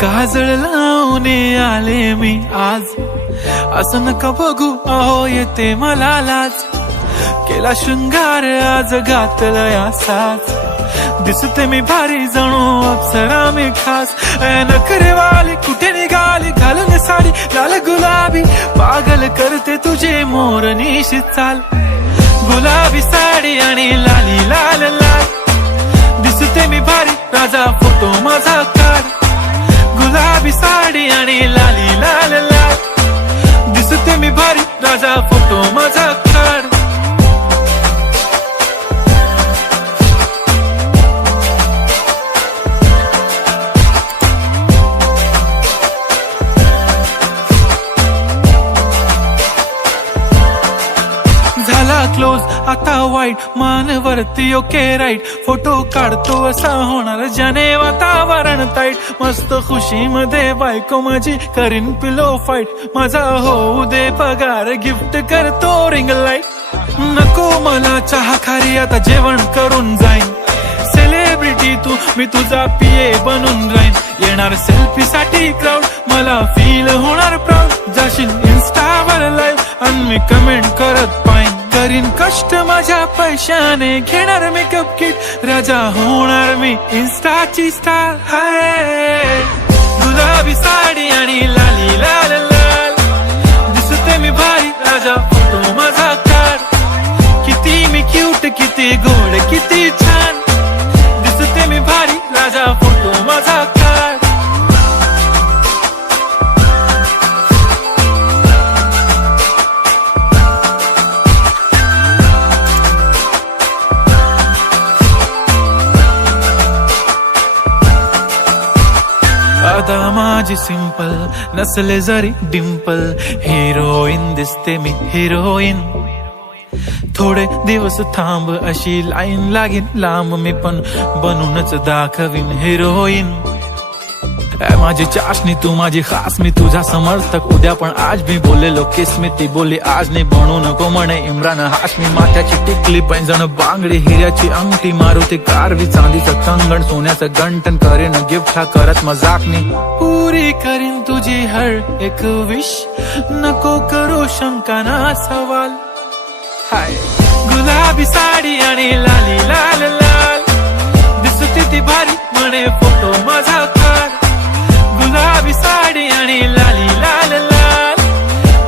काजळ लावून आले मी आज, असं नका बघू अहो येते मला लाज. केला शृंगार आज घातला असाच, दिसते मी भारी जणू अप्सरा मी खास. नखरेवाली कुठे निघाली घालून साडी लाल गुलाबी, पागल करते तुझे मोरनीशी चाल. गुलाबी साडी आणि लाली लाल लाल, दिसते मी भारी राजा फोटो माझा काढ. गुलाबी साडी आणि लाली लाल लाल, दिसते मी भारी राजा फोटो माझा काढ. झाला क्लोज आता वाईट, मानवरती ओके राईट. फोटो काढतो असा होणार ज्याने वातावरण ताईट. मस्त खुशी मध्ये बायको माझी करीन पिलो फाईट. माझा होऊ दे पगार गिफ्ट करतो रिंग लाईट. नको मला चहा खारी आता जेवण करून जाईन. सेलिब्रिटी तू मी तुझा पिये बनून राहीन. येणार सेल्फी साठी क्राऊड मला फील होणार प्राऊड. जाशील इन्स्टावर लाईव्ह आणि मी कमेंट करत पाहिन. करीन कष्ट माझ्या पैशाने घेणार मेकअप किट. राजा होणार मी इन्स्टाची स्टार. हाय गुलाबी साडी आणि लाली लाल लाल, दिसते मी भारी राजा फोटो माझा काढ. किती मी क्यूट किती गोड किती छान, दिसते मी भारी राजा फोटो माझा काढ. आता माझी सिंपल नसले जरी डिंपल, हिरोईन दिसते मी हिरोईन. थोडे दिवस थांब अशी लाईन लागेल लांब, मी पण बनूनच दाखवीन हिरोईन. माझी चाशनी तू माझी खास, मी तुझा समर्थक उद्या पण आज. मी बोलेलो किस मी ती बोली आज नाही. बनू नको म्हणे इम्रान हाशमी. माथ्याची टिकली पैंजण बांगडी, हिऱ्याची अंगठी, मारुती कारवी, चांदीचं कंगण, सोन्याचं गंटन. करेन गिफ्ट हा करत मजाकनी. पुरी करीन तुझी हर एक विश, नको करू शंका ना सवाल. हाय गुलाबी साडी आणि लाली लाल लाल, दिसते ती भारी म्हणे फोटो माझा काढ. गुलाबी साडी आणि लाली लाल लाल,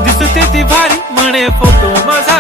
दिसते ती भारी म्हणे फोटो माझा